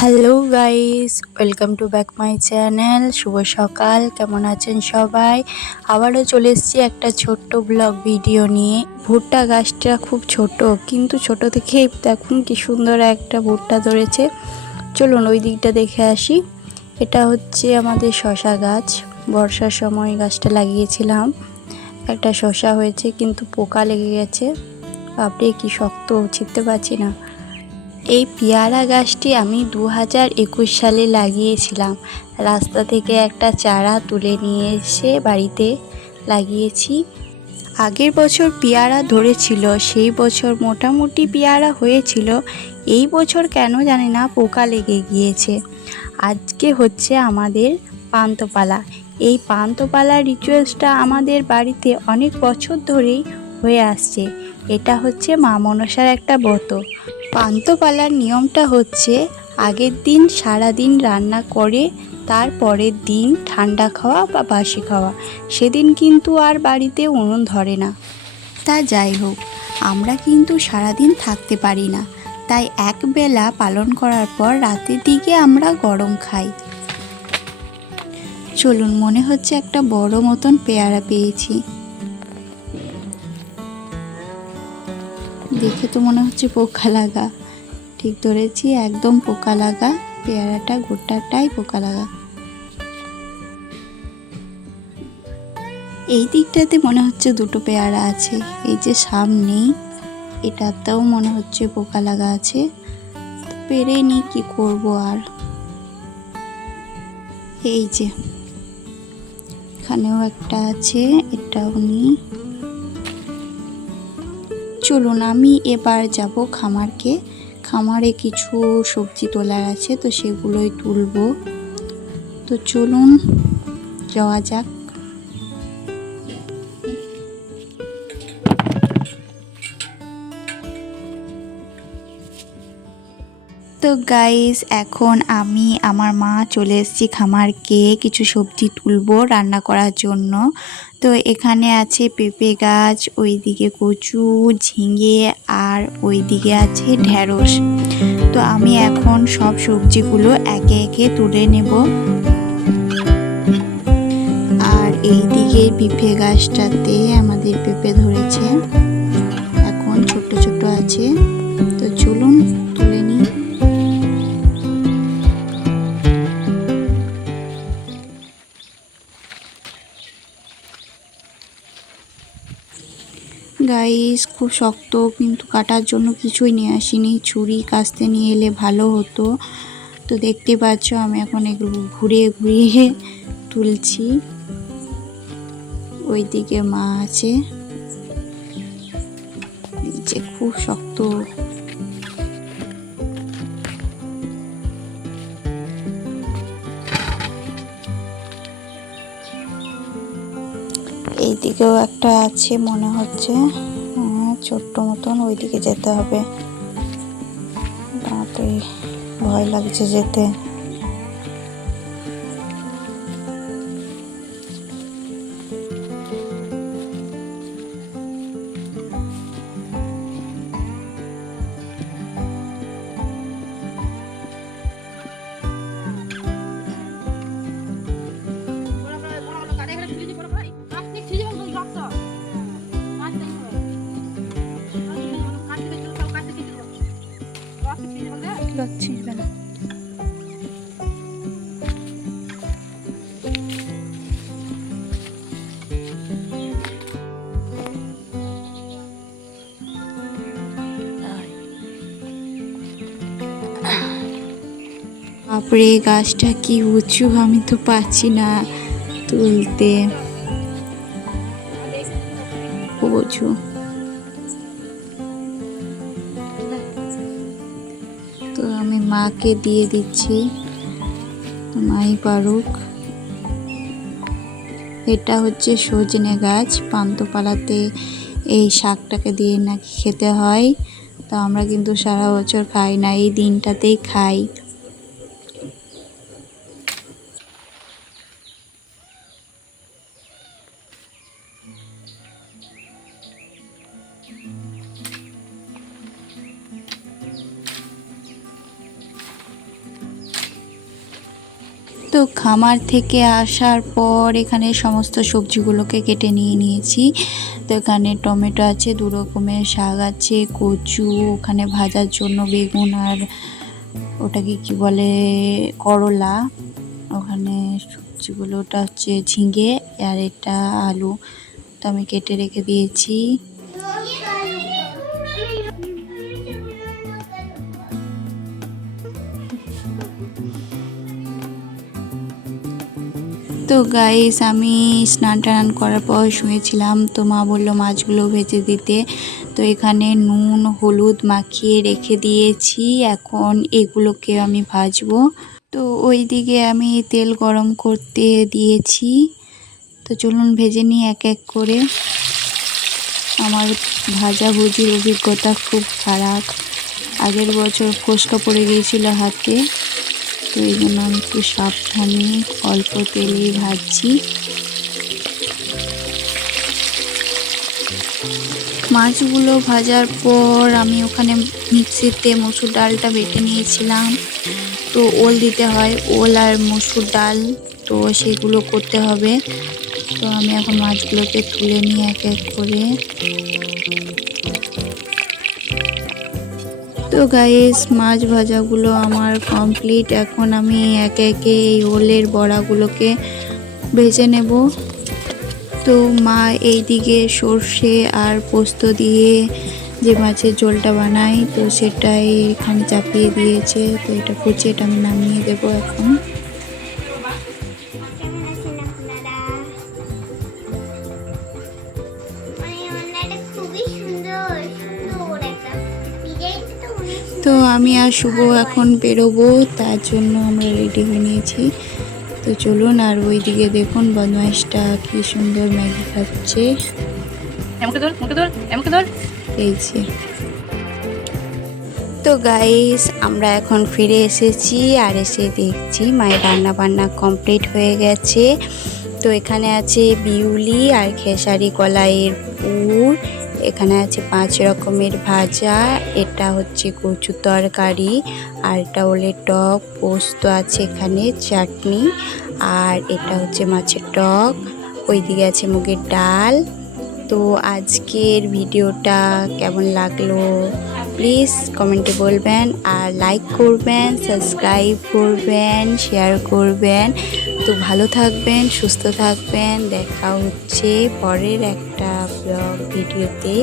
Hello guys, welcome to back my channel. শুভ সকাল, কেমন আছেন সবাই? আবারও চলে এসেছি একটা ছোট্ট ব্লগ ভিডিও নিয়ে। ভুট্টা গাছটা খুব ছোট, কিন্তু ছোট থেকেই দেখুন কি সুন্দর একটা ভুট্টা ধরেছে। চলুন ওই দিকটা দেখে আসি। এটা হচ্ছে আমাদের শসা গাছ। বর্ষার সময় গাছটা লাগিয়েছিলাম। একটা শসা হয়েছে, কিন্তু পোকা লেগে গেছে। বাপরে কি শক্ত, ছিঁড়তে পারছি না। এই পেয়ারা গাছটি আমি 2021 সালে লাগিয়েছিলাম। রাস্তা থেকে একটা চারা তুলে নিয়ে এসে বাড়িতে লাগিয়েছি। আগের বছর পেয়ারা ধরেছিল, সেই বছর মোটামুটি পেয়ারা হয়েছিল। এই বছর কেন জানি না পোকা লেগে গিয়েছে। আজকে হচ্ছে আমাদের পান্তুপালা। এই পান্তুপালা রিচুয়ালসটা আমাদের বাড়িতে অনেক বছর ধরেই হয়ে আসছে। এটা হচ্ছে মা মনসার একটা ব্রত। পান্তুপালার নিয়মটা হচ্ছে আগের দিন সারাদিন রান্না করে তার পরের দিন ঠান্ডা খাওয়া বা বাসি খাওয়া। সেদিন কিন্তু আর বাড়িতে উনুন ধরে না। তা যাই হোক, আমরা কিন্তু সারাদিন থাকতে পারি না, তাই একবেলা পালন করার পর রাতের দিকে আমরা গরম খাই। চলুন, মনে হচ্ছে একটা বড় মতন পেয়ারা পেয়েছি। দেখে তো মনে হচ্ছে পোকা লাগা। ঠিক ধরেছি, একদম পোকা লাগা। পেয়ারাটা গোটাটাই পোকা লাগা। এই দিকটাতে মনে হচ্ছে দুটো পেয়ারা আছে। এই যে সামনেই এটাতেও মনে হচ্ছে পোকা লাগা আছে। পেরে নি, কি করব আর। এই যে এখানেও একটা আছে, এটাও নি। চলুন, আমি এবার যাব খামারে কিছু সবজি তোলার আছে, তো সেগুলোই তুলবো। তো চলুন যাওয়া যাক। তো গাইস, এখন আমি আমার মা চলে এসেছি খামারকে কিছু সবজি তুলবো রান্না করার জন্য। তো এখানে আছে পেঁপে গাছ, ওইদিকে কচু, ঝিঙে, আর ওইদিকে আছে ঢেঁড়স। তো আমি এখন সব সবজিগুলো একে একে তুলে নেব। আর এইদিকে পেঁপে গাছটাতে আমাদের পেঁপে ধরেছে, এখন ছোট ছোট আছে। তো চলুন তুলে নিই। গাইস, খুব শক্ত, কিন্তু কাটার জন্য কিছুই নিয়ে আসিনি। ছুরি কাস্তে নিয়ে এলে ভালো হতো। তো দেখতে পাচ্ছ আমি এখন এগুলো ঘুরিয়ে ঘুরিয়ে তুলছি। ওইদিকে মা আছে, যে খুব শক্ত। এইদিকেও একটা আছে মনে হচ্ছে, ছোট্ট মতন। ওইদিকে যেতে হবে, তাড়াতাড়ি ভয় লাগছে যেতে। বাপরে, গাছটা কি উঁচু, আমি তো পাচ্ছি না তুলতে, খুব উঁচু। তো আমি মাকে দিয়ে দিচ্ছি, মাই পারুক। এটা হচ্ছে সজনে গাছ। পান্তুপালাতে এই শাকটাকে দিয়ে নাকি খেতে হয়। তো আমরা কিন্তু সারা বছর খাই না, এই দিনটাতেই খাই। তো খামার থেকে আসার পর এখানে সমস্ত সবজিগুলোকে কেটে নিয়ে নিয়েছি। তো এখানে টমেটো আছে, 2 রকমের শাক আছে, কচু, ওখানে ভাজার জন্য বেগুন, আর ওটাকে কি বলে করলা, ওখানে সবজিগুলো ওটা হচ্ছে ঝিঙে, আর এটা আলু। তো আমি কেটে রেখে দিয়েছি। তো গাইস, আমি স্নান টান করার পর শুয়েছিলাম, তো মা বললো মাছগুলো ভেজে দিতে। তো এখানে নুন হলুদ মাখিয়ে রেখে দিয়েছি, এখন এগুলোকে আমি ভাজবো। তো ওই দিকে আমি তেল গরম করতে দিয়েছি। তো চলুন ভেজে নিই এক এক করে। আমার ভাজাভুজির অভিজ্ঞতা খুব খারাপ, আগের বছর ফোস্কা পড়ে গিয়েছিল হাতে। তো এই জন্য আমি একটু সাবধানে অল্প তেলেই ভাজছি। মাছগুলো ভাজার পর আমি ওখানে মিক্সিতে মসুর ডালটা বেটে নিয়েছিলাম। তো ওল দিতে হয়, ওল আর মসুর ডাল, তো সেগুলো করতে হবে। তো আমি এখন মাছগুলোকে তুলে নিই এক এক করে। তো গাইস, মাছ ভাজাগুলো আমার কমপ্লিট। এখন আমি একে একে এই ওলের বড়াগুলোকে ভেজে নেব। তো মা এইদিকে সর্ষে আর পোস্ত দিয়ে যে মাছের ঝোলটা বানাই, তো সেটাই এখানে চাপিয়ে দিয়েছে। তো এটা কুচিয়ে এটা আমি নামিয়ে দেবো এখন। তো আমি আর শুভ এখন বেরোবো, তার জন্য আমরা রেডি হয়ে নিয়েছি। তো চলুন, আর ওইদিকে দেখুন বদমাইশটা কি সুন্দর ম্যাগি খাচ্ছে। এই যে। তো গাইস, আমরা এখন ফিরে এসেছি, আর এসে দেখছি মায়ের রান্না বান্না কমপ্লিট হয়ে গেছে। তো এখানে আছে বিউলি আর খেসারি কলাইয়ের পুর, এখানে আছে 5 রকমের ভাজা, এটা হচ্ছে কচু তরকারি, আর এটা ওলের টক, পোস্ত আছে এখানে, চাটনি, আর এটা হচ্ছে মাছের টক, ওইদিকে আছে মুগের ডাল। তো আজকের ভিডিওটা কেমন লাগলো প্লিজ কমেন্টে বলবেন, আর লাইক করবেন, সাবস্ক্রাইব করবেন, শেয়ার করবেন। তো ভালো থাকবেন, সুস্থ থাকবেন, দেখা হচ্ছে পরের একটা ব্লগ ভিডিওতে।